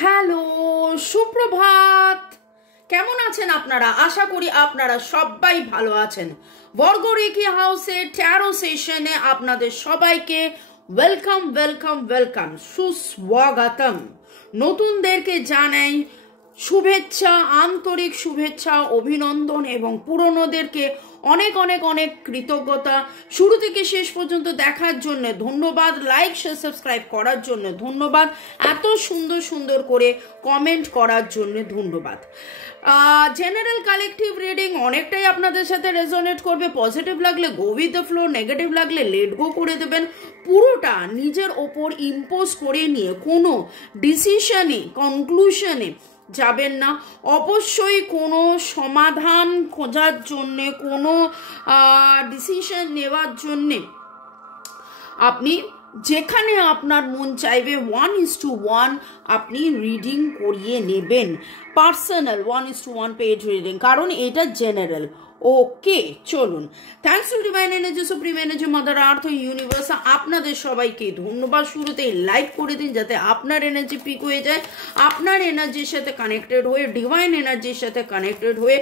Hello, সুপ্রভাত। কেমন আছেন আপনারা? আশা করি আপনারা সবাই ভালো আছেন। বর্গ রেখি হাউসে ট্যারো সেশনে আপনাদের সবাইকে ওয়েলকাম ওয়েলকাম ওয়েলকাম, সুস্বাগতম। নতুনদেরকে জানাই শুভেচ্ছা, আন্তরিক শুভেচ্ছা, অভিনন্দন এবং পুরনোদেরকে অনেক অনেক অনেক কৃতজ্ঞতা। শুরু থেকে শেষ পর্যন্ত দেখার জন্য ধন্যবাদ, লাইক শেয়ার সাবস্ক্রাইব করার জন্য ধন্যবাদ, এত সুন্দর সুন্দর করে কমেন্ট করার জন্য ধন্যবাদ। জেনারেল কালেকটিভ রিডিং অনেকটাই আপনাদের সাথে রেজোনেট করবে। পজিটিভ লাগলে go with the flow, negative লাগলে লেট গো করে দেবেন। পুরোটা নিজের ওপর ইম্পোজ করে নিয়ে কোনো ডিসিশনে, কনক্লুশনে যাবেন না। অবশ্যই কোনো সমাধান খোঁজার জন্যে, কোনো ডিসিশন নেওয়ার জন্যে আপনি যেখানে আপনার মন চাইবে 1:1 আপনি রিডিং করিয়ে নেবেন। পার্সোনাল 1:1 পেজ রিডিং, কারণ এটা জেনারেল। ওকে, চলুন। Thanks to divine energy, supreme energy, mother earth, universe, আপনাদের সবাইকে ধন্যবাদ। শুরুতেই লাইক করে দিন যাতে আপনার এনার্জি পিক হয়ে যায়। আপনার এনার্জির সাথে কানেক্টেড হয়ে, ডিভাইন এনার্জির সাথে কানেক্টেড হয়ে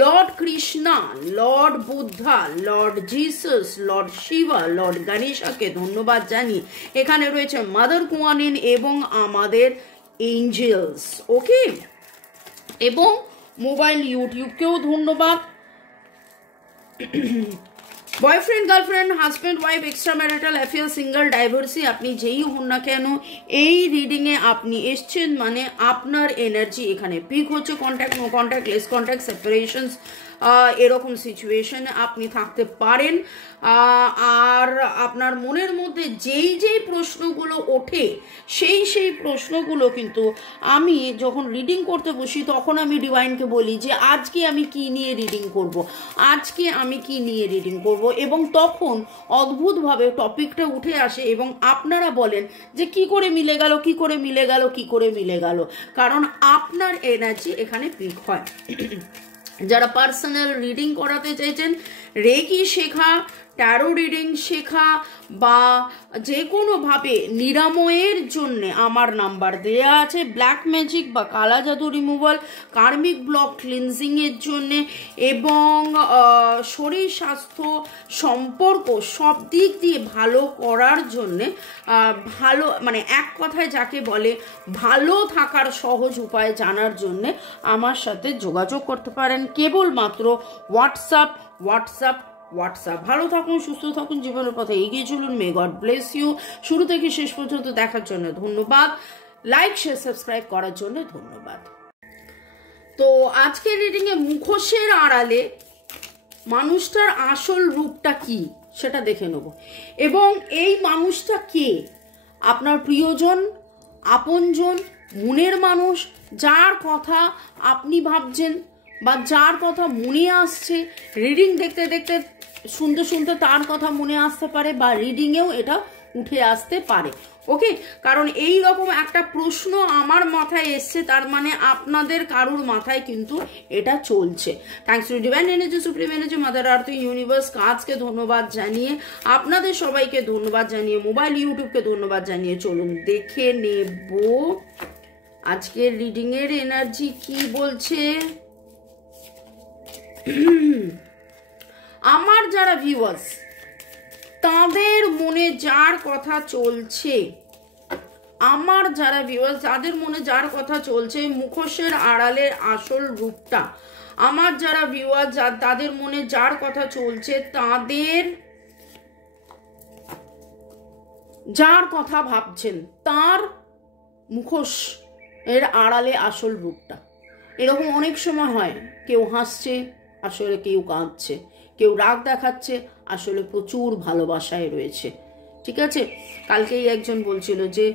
Lord Krishna, Lord Buddha, Lord Jesus, Lord Shiva, Lord গণেশাকে ধন্যবাদ জানিয়ে এখানে রয়েছে মাদার কুয়ানিন এবং আমাদের এঞ্জেলস। ওকে, এবং মোবাইল ইউটিউবকেও ধন্যবাদ। Boyfriend, girlfriend, husband, wife, extra marital affair, single, divorcee, আপনি যেই হন না কেন এই রিডিংয়ে আপনি এসছেন মানে আপনার এনার্জি এখানে পিক হচ্ছে। Contact, no contact, less contact, separations, এরকম সিচুয়েশনে আপনি থাকতে পারেন। আর আপনার মনের মধ্যে যেই যেই প্রশ্নগুলো ওঠে সেই প্রশ্নগুলো কিন্তু আমি যখন রিডিং করতে বসি তখন আমি ডিভাইনকে বলি যে আজকে আমি কি নিয়ে রিডিং করব, আজকে আমি কি নিয়ে রিডিং করব, এবং তখন অদ্ভুতভাবে টপিকটা উঠে আসে এবং আপনারা বলেন যে কি করে মিলে গেল, কি করে মিলে গেল, কি করে মিলে গেল, কারণ আপনার এনার্জি এখানে পিক হয়। যারা পার্সোনাল রিডিং করাতে চাইছেন, রেকি শেখা, ট্যারো রিডিং শেখা বা যে কোনোভাবে নিরাময়ের জন্য আমার নাম্বার দেয়া আছে। ব্ল্যাক ম্যাজিক বা কালা জাদু রিমুভাল, কার্মিক ব্লক ক্লিনজিংয়ের জন্যে এবং শরীর স্বাস্থ্য সম্পর্ক সব দিক দিয়ে ভালো করার জন্যে, ভালো মানে এক কথায় যাকে বলে ভালো থাকার সহজ উপায় জানার জন্যে আমার সাথে যোগাযোগ করতে পারেন কেবলমাত্র হোয়াটসঅ্যাপ। ভালো থাকুন, সুস্থ থাকুন, জীবনের পথে এগিয়ে চলুন। May God bless you. শুরু থেকে শেষ পর্যন্ত দেখার জন্য ধন্যবাদ, লাইক শেয়ার সাবস্ক্রাইব করার জন্য ধন্যবাদ। তো আজকের রিডিং এ মুখোশের আড়ালে মানুষটার আসল রূপটা কি সেটা দেখে নেব, এবং এই মানুষটা কে, আপনার প্রিয়জন, আপনজন, মনের মানুষ, যার কথা আপনি ভাবছেন বা যার কথা মনে আসছে, রিডিং দেখতে দেখতে শুনতে শুনতে তার কথা মনে আসতে পারে বা রিডিংয়েও এটা উঠে আসতে পারে। ওকে, কারণ এই রকম একটা প্রশ্ন আমার মাথায় এসছে, তার মানে আপনাদের কারুর মাথায় কিন্তু এটা চলছে। Thanks to divine energy, supreme energy, mother earth, universe, কাজকে ধন্যবাদ জানিয়ে, আপনাদের সবাইকে ধন্যবাদ জানিয়ে, মোবাইল ইউটিউবকে ধন্যবাদ জানিয়ে চলুন দেখে নেব আজকের রিডিং এর এনার্জি কি বলছে। আমার যারা ভিউয়ার্স, তাদের মনে যার কথা চলছে, আমার যারা ভিউয়ার্স যাদের মনে যার কথা চলছে, মুখোশের আড়ালের আসল রূপটা, আমার যারা ভিউয়ার্স তাদের মনে যার কথা চলছে, তাদের যার কথা ভাবছেন, তার মুখোশ এর আড়ালে আসল রূপটা। এরকম অনেক সময় হয়, কেউ হাসছে আসলে কেউ কাঁদছে, কেউ রাগ দেখাচ্ছে আসলে প্রচুর ভালোবাসায় রয়েছে। ঠিক আছে, কালকেই একজন বলছিল যে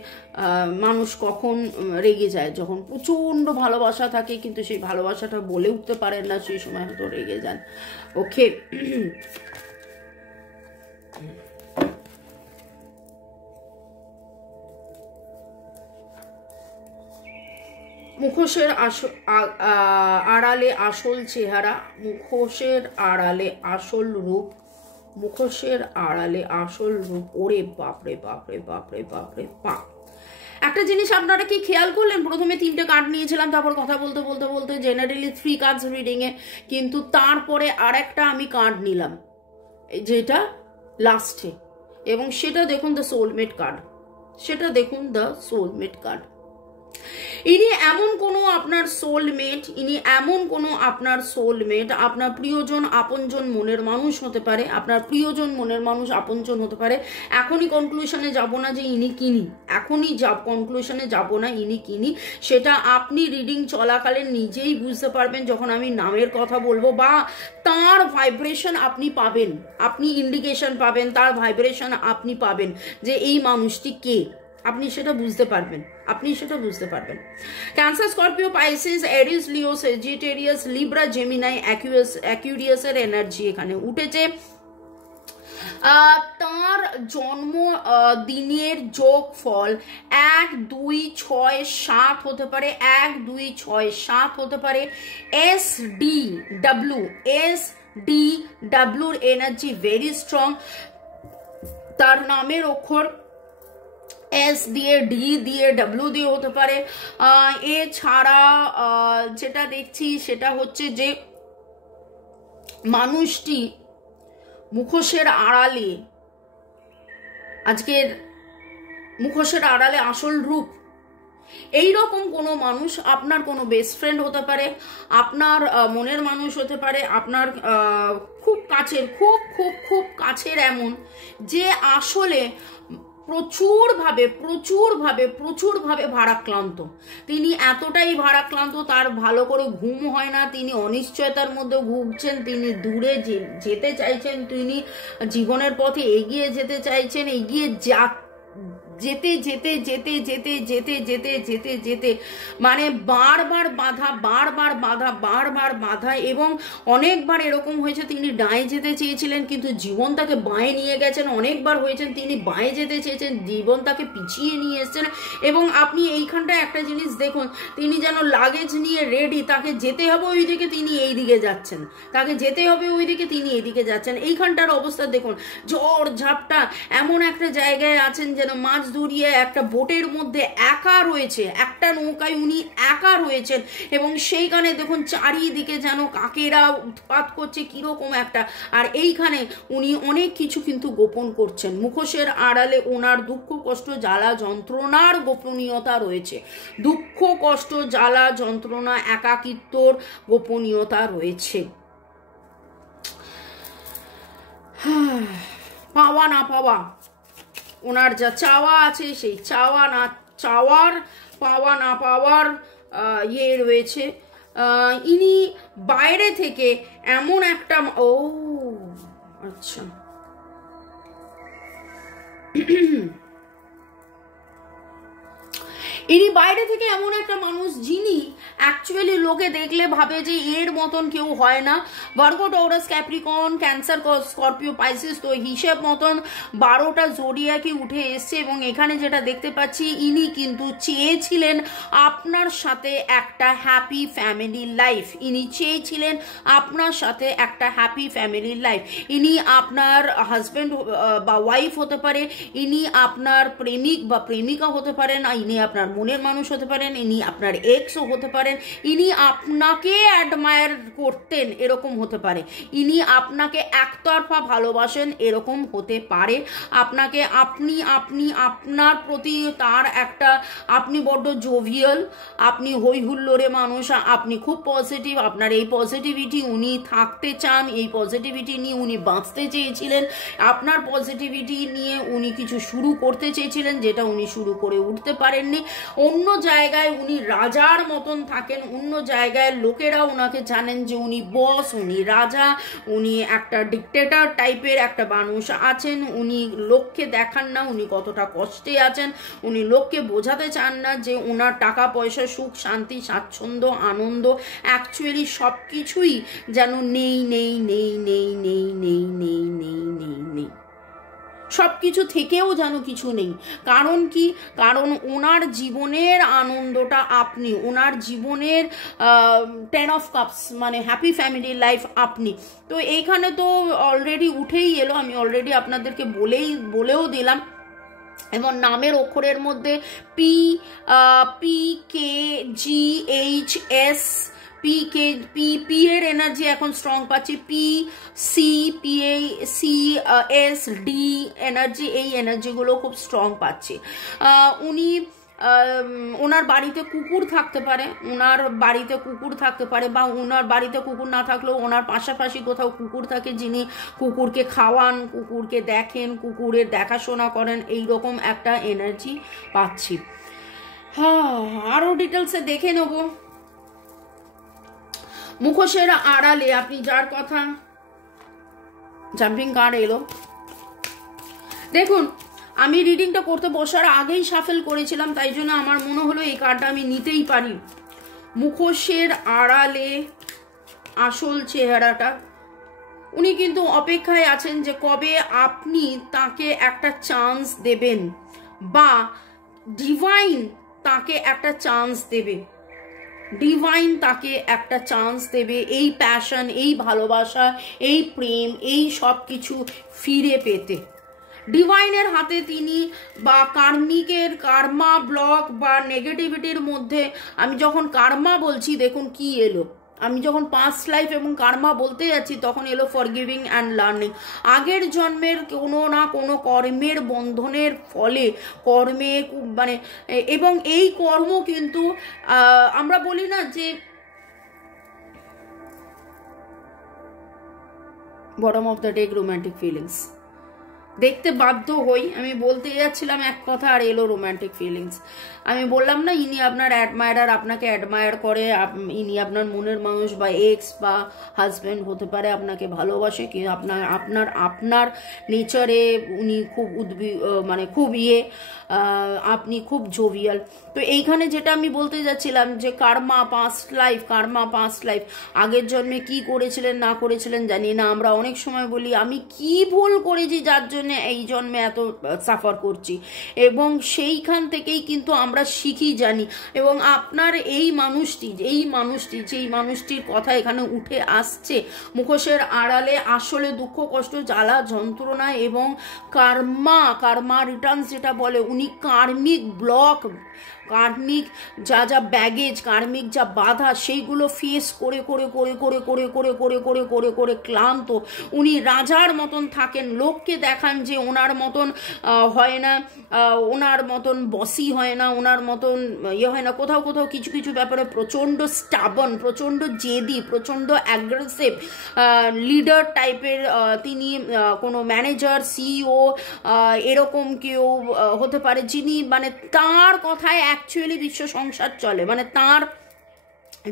মানুষ কখন রেগে যায়, যখন প্রচণ্ড ভালোবাসা থাকে কিন্তু সেই ভালোবাসাটা বলে উঠতে পারেন না, সেই সময় হয়তো রেগে যান। ওকে, মুখোশের আড়ালে আসল চেহারা, মুখোশের আড়ালে আসল রূপ, মুখোশের আড়ালে আসল রূপ। ওরে বাপরে বাপরে বাপরে বাপরে বাপ। একটা জিনিস আপনারা কি খেয়াল করলেন, প্রথমে 3টে কার্ড নিয়েছিলাম, তারপর কথা বলতে বলতে বলতে জেনারেলি 3 কার্ডস রিডিংয়ে, কিন্তু তারপরে আর একটা আমি কার্ড নিলাম যেটা লাস্টে, এবং সেটা দেখুন দ্য সোলমেট কার্ড, সেটা দেখুন দ্য সোলমেট কার্ড। ইনি এমন কোনো আপনার সোলমেট, ইনি এমন কোনো আপনার সোলমেট, আপনার প্রিয়জন আপনজন মনের মানুষ হতে পারে, আপনার প্রিয়জন মনের মানুষ আপনজন হতে পারে। এখনই কনক্লুশনে যাব না যে ইনি কিনি, এখনই কনক্লুশনে যাব না ইনি কিনি, সেটা আপনি রিডিং চলাকালীন নিজেই বুঝতে পারবেন যখন আমি নামের কথা বলবো, বা তার ভাইব্রেশন আপনি পাবেন, আপনি ইন্ডিকেশন পাবেন, তার ভাইব্রেশন আপনি পাবেন যে এই মানুষটি কে, আপনি সেটা বুঝতে পারবেন, আপনি সেটা বুঝতে পারবেন। ক্যান্সার, স্করপিও, পাইসিস, এরিস, লিও, সেজিটেরিয়াস, লিব্রা, জেমিনাই, অ্যাকুরিয়াসের এনার্জি এখানে উঠেছে। তার জন্ম দিনের যোগফল 1, 2, 6, 7 হতে পারে, 1, 2, 6, 7 হতে পারে। SDWর এনার্জি ভেরি স্ট্রং। তার নামের অক্ষর এস দিয়ে, ডি দিয়ে, ডাব্লিউ দিয়ে হতে পারে। এছাড়া যেটা দেখছি সেটা হচ্ছে যে মানুষটি মুখোশের আড়ালে, আজকের মুখোশের আড়ালে আসল রূপ, এই রকম কোনো মানুষ আপনার কোনো বেস্ট ফ্রেন্ড হতে পারে, আপনার মনের মানুষ হতে পারে, আপনার খুব কাছের, খুব খুব খুব কাছের এমন, যে আসলে প্রচুরভাবে ভারাক্রান্ত। তিনি এতটাই ভারাক্রান্ত, তার ভালো করে ঘুম হয় না, তিনি অনিশ্চয়তার মধ্যে ভুগছেন, তিনি দূরে যেতে চাইছেন, তিনি জীবনের পথে এগিয়ে যেতে চাইছেন, এগিয়ে যেতে মানে বারবার বাধা, এবং অনেকবার এরকম হয়েছে তিনি ডায়ে যেতে চেয়েছিলেন কিন্তু জীবন তাকে বাঁয়ে নিয়ে গেছেন, অনেকবার হয়েছেন তিনি বাঁয়ে যেতে চেয়েছেন, জীবন তাকে পিছিয়ে নিয়ে এসেছেন। এবং আপনি এইখানটায় একটা জিনিস দেখুন, তিনি যেন লাগেজ নিয়ে রেডি, তাকে যেতে হবে ওইদিকে, তিনি এই দিকে যাচ্ছেন, তাকে যেতে হবে ওইদিকে, তিনি এইদিকে যাচ্ছেন। এইখানটার অবস্থা দেখুন, ঝড় ঝাপটা, এমন একটা জায়গায় আছেন যেন মাছ ধরিয়ে একটা বোটের মধ্যে একা রয়েছে, একটা নৌকায় উনি একা রয়েছেন, এবং সেইখানে দেখুন চারিদিকে যেন কাকেরা উৎপাত করছে কিরকম একটা, আর এইখানে উনি অনেক কিছু কিন্তু গোপন করছেন। মুখোশের আড়ালে ওনার দুঃখ কষ্ট জ্বালা যন্ত্রণার গোপনীয়তা রয়েছে, দুঃখ কষ্ট জ্বালা যন্ত্রণা একাকিত্বর গোপনীয়তা রয়েছে। পাওয়া না পাওয়া, ওনার যা চাওয়া আছে সেই চাওয়া না চাওয়ার, পাওয়া না পাওয়ার ইয়ে রয়েছে। ইনি বাইরে থেকে এমন একটা, ও আচ্ছা, ইনি বাইরে থেকে এমন একটা মানুষ যিনি অ্যাকচুয়ালি লোকে দেখলে ভাবে যে এর মতন কেউ হয় না। Virgo, Taurus, Capricorn, cancer, Scorpio, Pisces, তো হিসেব মতন 12টা জোডিয়াকি উঠে এসছে। এবং এখানে যেটা দেখতে পাচ্ছি, ইনি কিন্তু চেয়েছিলেন আপনার সাথে একটা হ্যাপি ফ্যামিলি লাইফ, ইনি চেয়েছিলেন আপনার সাথে একটা হ্যাপি ফ্যামিলি লাইফ। ইনি আপনার হাজব্যান্ড বা ওয়াইফ হতে পারে, ইনি আপনার প্রেমিক বা প্রেমিকা হতে পারেন, ইনি আপনার মনের মানুষ হতে পারেন, ইনি আপনার এক্সও হতে পারেন, ইনি আপনাকে অ্যাডমায়ার করতেন এরকম হতে পারে, ইনি আপনাকে একতরফা ভালোবাসেন এরকম হতে পারে, আপনাকে আপনার প্রতি তার একটা, আপনি বড্ড জোভিয়াল, আপনি হই হুল্লোড়ে মানুষ, আপনি খুব পজিটিভ, আপনার এই পজিটিভিটি উনি থাকতে চান, এই পজিটিভিটি নিয়ে উনি বাঁচতে চেয়েছিলেন, আপনার পজিটিভিটি নিয়ে উনি কিছু শুরু করতে চেয়েছিলেন যেটা উনি শুরু করে উঠতে পারেননি। অন্য জায়গায় উনি রাজার মতন থাকেন, অন্য জায়গায় লোকেরা ওনাকে জানেন যে উনি বস, উনি রাজা, উনি একটা ডিক্টেটর টাইপের একটা মানুষ আছেন, উনি লোককে দেখান না উনি কতটা কষ্টে আছেন, উনি লোককে বোঝাতে চান না যে ওনার টাকা পয়সা, সুখ শান্তি, স্বাচ্ছন্দ্য, আনন্দ, অ্যাকচুয়ালি সব কিছুই যেন নেই নেই নেই নেই নেই নেই নেই নেই নেই নেই, সব কিছু থেকেও যেন কিছু নেই। কারণ কি? কারণ ওনার জীবনের আনন্দটা আপনি, ওনার জীবনের 10 অফ কাপস মানে হ্যাপি ফ্যামিলি লাইফ আপনি। তো এইখানে তো অলরেডি উঠেই এলো, আমি অলরেডি আপনাদেরকে বলেও দিলাম এবং নামের অক্ষরের মধ্যে P, P K G H S, P K P এর এনার্জি এখন স্ট্রং পাচ্ছি, P C, P A C, S D energy, এই এনার্জিগুলো খুব স্ট্রং পাচ্ছি। উনি ওনার বাড়িতে কুকুর থাকতে পারে, ওনার বাড়িতে কুকুর থাকতে পারে, বা ওনার বাড়িতে কুকুর না থাকলেও ওনার পাশাপাশি কোথাও কুকুর থাকে, যিনি কুকুরকে খাওয়ান, কুকুরকে দেখেন, কুকুরের দেখাশোনা করেন, এই রকম একটা এনার্জি পাচ্ছি। হ্যাঁ, আরও ডিটেলসে দেখে নেব। মুখোশের আড়ালে আপনি যার কথা, জাম্পিং কার্ড এলো। দেখুন, আমি রিডিংটা করতে বসার আগেই শাফেল করেছিলাম, তাই জন্য আমার মনে হলো এই কার্ডটা আমি নিতেই পারি। মুখোশের আড়ালে আসল চেহারাটা, উনি কিন্তু অপেক্ষায় আছেন যে কবে আপনি তাকে একটা চান্স দেবেন, বা ডিভাইন তাকে একটা চান্স দেবে, ডিভাইন তাকে একটা চান্স দেবে এই প্যাশন, এই ভালোবাসা, এই প্রেম, এই সব কিছু ফিরে পেতে। ডিভাইনের হাতে তিনি, বা কার্মিকের কার্মা ব্লক বা নেগেটিভিটির মধ্যে, আমি যখন কার্মা বলছি দেখুন কি এলো, আমি যখন পাস্ট লাইফ এবং কার্মা বলতে যাচ্ছি তখন এলো ফরগিভিং অ্যান্ড লার্নিং। আগের জন্মের কোনো না কোনো কর্মের বন্ধনের ফলে, কর্মে মানে, এবং এই কর্ম কিন্তু আমরা বলি না যে bottom of the deck romantic feelings দেখতে বাধ্য হই। আমি বলতে যাচ্ছিলাম এক কথা আর এলো রোম্যান্টিক ফিলিংস। আমি বললাম না, ইনি আপনার অ্যাডমায়ারার, আপনাকে অ্যাডমায়ার করে, ইনি আপনার মনের মানুষ বা এক্স বা হাজব্যান্ড হতে পারে, আপনাকে ভালোবাসে, কি আপনার নেচারে উনি খুব মানে খুব আপনি খুব জোভিয়াল। তো এইখানে যেটা আমি বলতে যাচ্ছিলাম যে কার্মা পাস্ট লাইফ, আগের জন্মে কি করেছিলেন না করেছিলেন জানি না। আমরা অনেক সময় বলি আমি কি ভুল করেছি যার জন্য এই জন্মে এত সাফার করছি, এবং সেইখান থেকেই কিন্তু আমরা শিখি, জানি। এবং আপনার এই মানুষটির কথা এখানে উঠে আসছে, মুখোশের আড়ালে আসলে দুঃখ, কষ্ট, জ্বালা, যন্ত্রণা এবং কার্মা রিটার্নস যেটা বলে, উনি কার্মিক ব্লক, কার্মিক যা ব্যাগেজ, কার্মিক যা বাধা, সেইগুলো ফেস করে করে করে করে করে করে করে করে করে করে ক্লান্ত। উনি রাজার মতন থাকেন, লোককে দেখান যে ওনার মতন হয় না, ওনার মতন বসি হয় না, ওনার মতন হয় না। কোথাও কোথাও কিছু কিছু ব্যাপারে প্রচণ্ড স্টাবন, প্রচণ্ড জেদি, প্রচণ্ড অ্যাগ্রেসিভ লিডার টাইপের তিনি, কোনো ম্যানেজার, সিইও এরকম কেউ হতে পারে, যিনি মানে তার কথায় অ্যাকচুয়ালি বিশ্ব সংসার চলে, মানে তার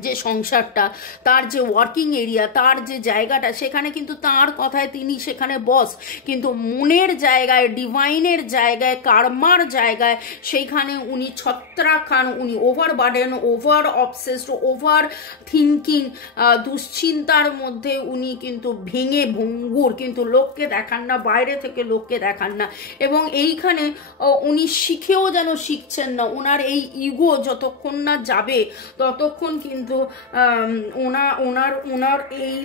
যে সংসারটা, তার যে ওয়ার্কিং এরিয়া, তার যে জায়গাটা, সেখানে কিন্তু তার কথায় তিনি সেখানে বস, কিন্তু মনের জায়গায়, ডিভাইনের জায়গায়, কার্মার জায়গায়, সেইখানে উনি ছত্রাক খান, উনি over burden, over obsessed, over thinking, দুশ্চিন্তার মধ্যে উনি কিন্তু ভেঙে ভঙ্গুর, কিন্তু লোককে দেখান না, বাইরে থেকে লোককে দেখান না। এবং এইখানে উনি শিখেও যেন শিখছেন না, ওনার এই ইগো যতক্ষণ না যাবে ততক্ষণ কিন্তু ওনার এই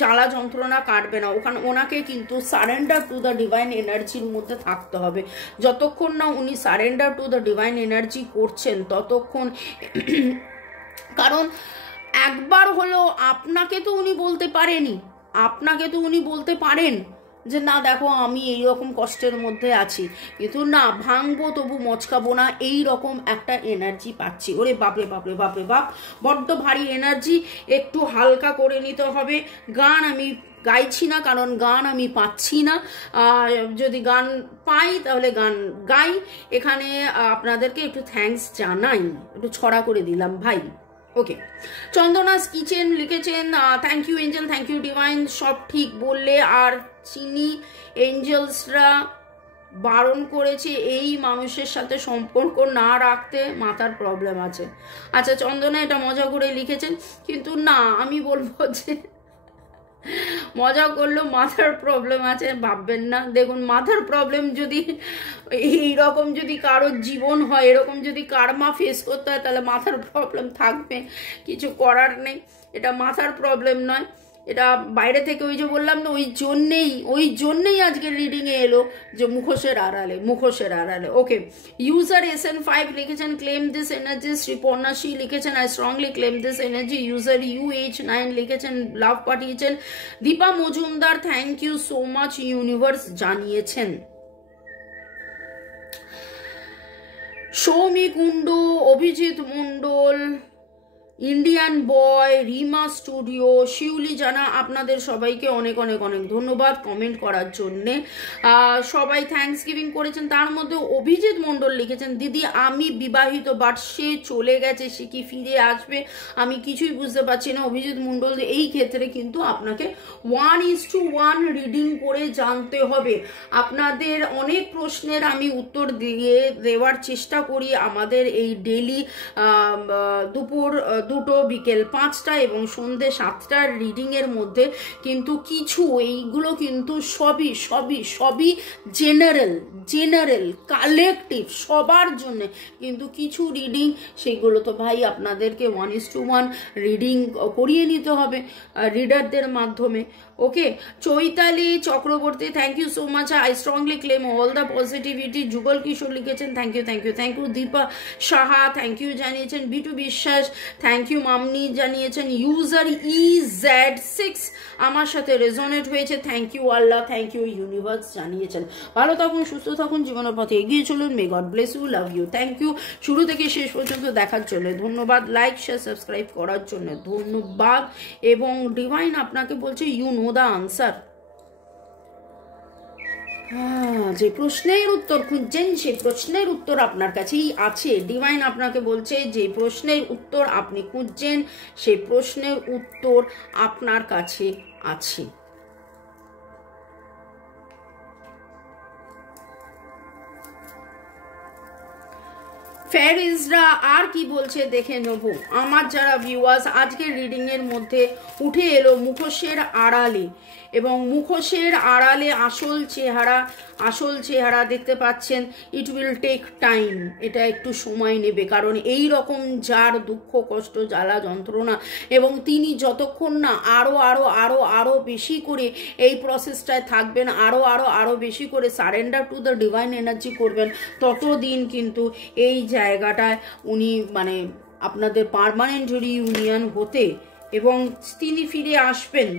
জ্বালা যন্ত্রণা কাটবে না। ওনাকে কিন্তু সারেন্ডার টু দ্য ডিভাইন এনার্জির মধ্যে থাকতে হবে। যতক্ষণ না উনি surrender to the divine energy করছেন ততক্ষণ, কারণ একবার হলো আপনাকে তো উনি বলতে পারেন যে না দেখো আমি এইরকম কষ্টের মধ্যে আছি, কিন্তু না ভাঙবো তবু মচকাবো না, এই রকম একটা এনার্জি পাচ্ছি। ওরে বাপরে বাপরে বাপরে বাপ, বড্ড ভারী এনার্জি, একটু হালকা করে নিতে হবে। গান আমি গাইছি না, কারণ গান আমি পাচ্ছি না। যদি গান পাই তাহলে গান গাই। এখানে আপনাদেরকে একটু থ্যাঙ্কস জানাই, একটু ছড়া করে দিলাম ভাই। ওকে, চন্দনাস কিচেন লিখেছেন thank you angel, thank you divine, সব ঠিক বললে। আর চিনি এঞ্জেলসরা বারণ করেছে এই মানুষের সাথে সম্পর্ক না রাখতে, মাথার প্রবলেম আছে। আচ্ছা চন্দনা এটা মজা করে লিখেছেন, কিন্তু না আমি বলবো যে মজা করলেও মাথার প্রবলেম আছে ভাববেন না। দেখুন, মাথার প্রবলেম যদি এইরকম যদি কারোর জীবন হয়, এরকম যদি কার্মা ফেস করতে হয়, তাহলে মাথার প্রবলেম থাকবে, কিছু করার নেই। এটা মাথার প্রবলেম নয়, এটা বাইরে থেকে ওই যে বললাম না, ওই জন্যেই আজকের রিডিংয়ে এলো যে মুখোশের আড়ালে। ওকে, ইউজার SN5 লিখেছেন ক্লেম দিস এনার্জি, শ্রীপর্ণাশী লিখেছেন I strongly claim this energy, user UH9 লিখেছেন লাভ পাঠিয়েছেন, Dipa Majumdar thank you so much universe জানিয়েছেন, Soumi Kundu, Abhijit Mondal, Indian boy, Rima studio, Shiuli Jana, আপনাদের সবাইকে অনেক অনেক অনেক ধন্যবাদ কমেন্ট করার জন্যে। সবাই থ্যাঙ্কস গিভিং করেছেন। তার মধ্যে অভিজিৎ মণ্ডল লিখেছেন দিদি আমি বিবাহিত বাট সে চলে গেছে, সে কি ফিরে আসবে আমি কিছুই বুঝতে পারছি না। অভিজিৎ মণ্ডল, এই ক্ষেত্রে কিন্তু আপনাকে 1:1 রিডিং করে জানতে হবে। আপনাদের অনেক প্রশ্নের আমি উত্তর দেওয়ার চেষ্টা করি আমাদের এই ডেলি দুপুর 2টো, বিকেল 5টা এবং সন্ধে 7টার রিডিংয়ের মধ্যে। কিন্তু কিছু এইগুলো কিন্তু সবই জেনারেল কালেকটিভ সবার জন্য, কিন্তু কিছু রিডিং সেগুলো তো ভাই আপনাদেরকে 1:1 রিডিং করিয়ে নিতে হবে রিডারদের মাধ্যমে। Okay, Chaitali Chakraborty thank you so much, I strongly claim all the positivity, Jugal Kishore লিখেছেন thank you, Dipa Saha thank you জানিয়েছেন, বিটু বিশ্বাস থ্যাংক ইউ, মামনি জানিয়েছেন, ইউজার EZ6 আমার সাথে রেজোনেট হয়েছে thank you Allah, thank you universe জানিয়েছেন। ভালো থাকুন, সুস্থ থাকুন, জীবনের পথে এগিয়ে চলুন, may God bless you, love you, thank you শুরু থেকে শেষ পর্যন্ত দেখার জন্য ধন্যবাদ, লাইক শেয়ার সাবস্ক্রাইব করার জন্য ধন্যবাদ। এবং ডিভাইন আপনাকে বলছে ইউ নো দ্য আনসার। যে প্রশ্নের উত্তর খুঁজছেন সেই প্রশ্নের উত্তর আপনার কাছেই আছে। ডিভাইন আপনাকে বলছে যে প্রশ্নের উত্তর আপনি খুঁজছেন সেই প্রশ্নের উত্তর আপনার কাছে আছে। ফেরিজরা আর কি বলছে দেখে নেব। আমার যারা ভিউয়ার্স, আজকের রিডিং এর মধ্যে উঠে এলো মুখোশের আড়ালে, এবং মুখোশের আড়ালে আসল চেহারা দেখতে পাচ্ছেন। ইট উইল টেক টাইম, এটা একটু সময় নেবে, কারণ এই রকম যার দুঃখ কষ্ট জ্বালা যন্ত্রণা, এবং তিনি যতক্ষণ না আরো বেশি করে এই প্রসেসটায় থাকবেন, আরো বেশি করে surrender to the divine energy করবেন, ততদিন কিন্তু এই জায়গাটায় উনি মানে আপনাদের পার্মানেন্ট রিইউনিয়ন হতে এবং তিনি ফিরে আসবেন।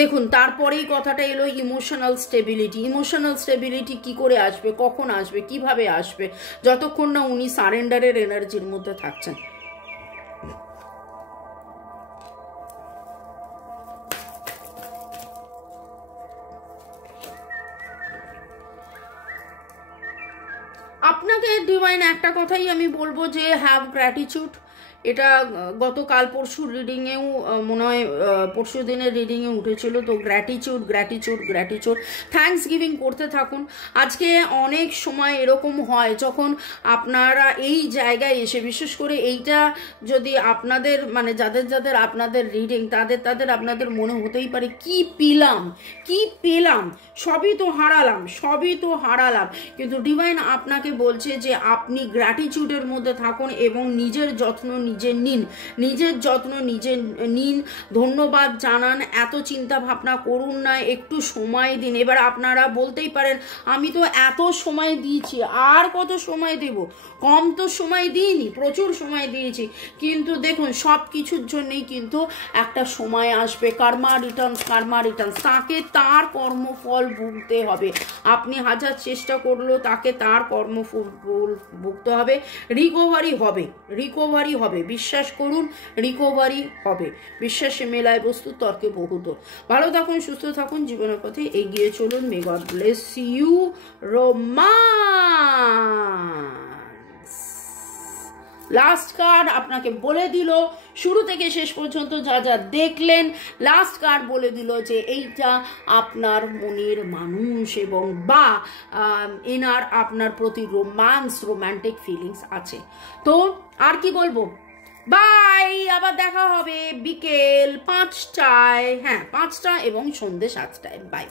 দেখুন, তারপরেই কথাটা এলো ইমোশনাল স্টেবিলিটি কি করে আসবে, কখন আসবে, কিভাবে আসবে, যতক্ষণ না উনি সারেন্ডারের এনার্জির মধ্যে থাকছেন। আপনাকে ডিভাইন একটা কথাই আমি বলবো যে হ্যাভ গ্র্যাটিটিউড। এটা গতকাল পরশুর রিডিংয়েও মনে হয় পরশু দিনের রিডিংয়ে উঠেছিল। তো গ্র্যাটিটিউড থ্যাঙ্কস গিভিং করতে থাকুন। আজকে অনেক সময় এরকম হয় যখন আপনারা এই জায়গায় এসে, বিশেষ করে এইটা যদি আপনাদের মানে যাদের আপনাদের রিডিং তাদের আপনাদের মনে হতেই পারে কি পেলাম, সবই তো হারালাম, কিন্তু ডিভাইন আপনাকে বলছে যে আপনি গ্র্যাটিটিউডের মধ্যে থাকুন এবং নিজের যত্ন নিজে নিন, ধন্যবাদ জানান, এত চিন্তা ভাবনা করুন না, একটু সময় দিন। এবার আপনারা বলতেই পারেন আমি তো এত সময় দিয়েছি, আর কত সময় দেব, কম তো সময় দিইনি, প্রচুর সময় দিয়েছি। কিন্তু দেখুন, সব কিছুর জন্যই কিন্তু একটা সময় আসবে, কার্মা রিটার্নস, তাকে তার কর্মফল ভুগতে হবে। আপনি হাজার চেষ্টা করলেও তাকে তার কর্মফল ভুগতে হবে। রিকভারি হবে, বিশ্বাস করুন, রিকভারি হবে। বিশ্বাসে মেলায় বস্তু, তর্কে বহুদূর। ভালো থাকুন, সুস্থ থাকুন, জীবনের পথে এগিয়ে চলুন। May God bless you. Romance last card আপনাকে বলে দিল, শুরু থেকে শেষ পর্যন্ত যা দেখলেন, লাস্ট কার্ড বলে দিল যে এইটা আপনার মনের মানুষ এবং বা এনার আপনার প্রতি রোমান্টিক ফিলিংস আছে। তো আর কি বলবো, বাই, আবার দেখা হবে বিকেল 5টায়, 5টা এবং সন্ধ্যে 7টায়। বাই।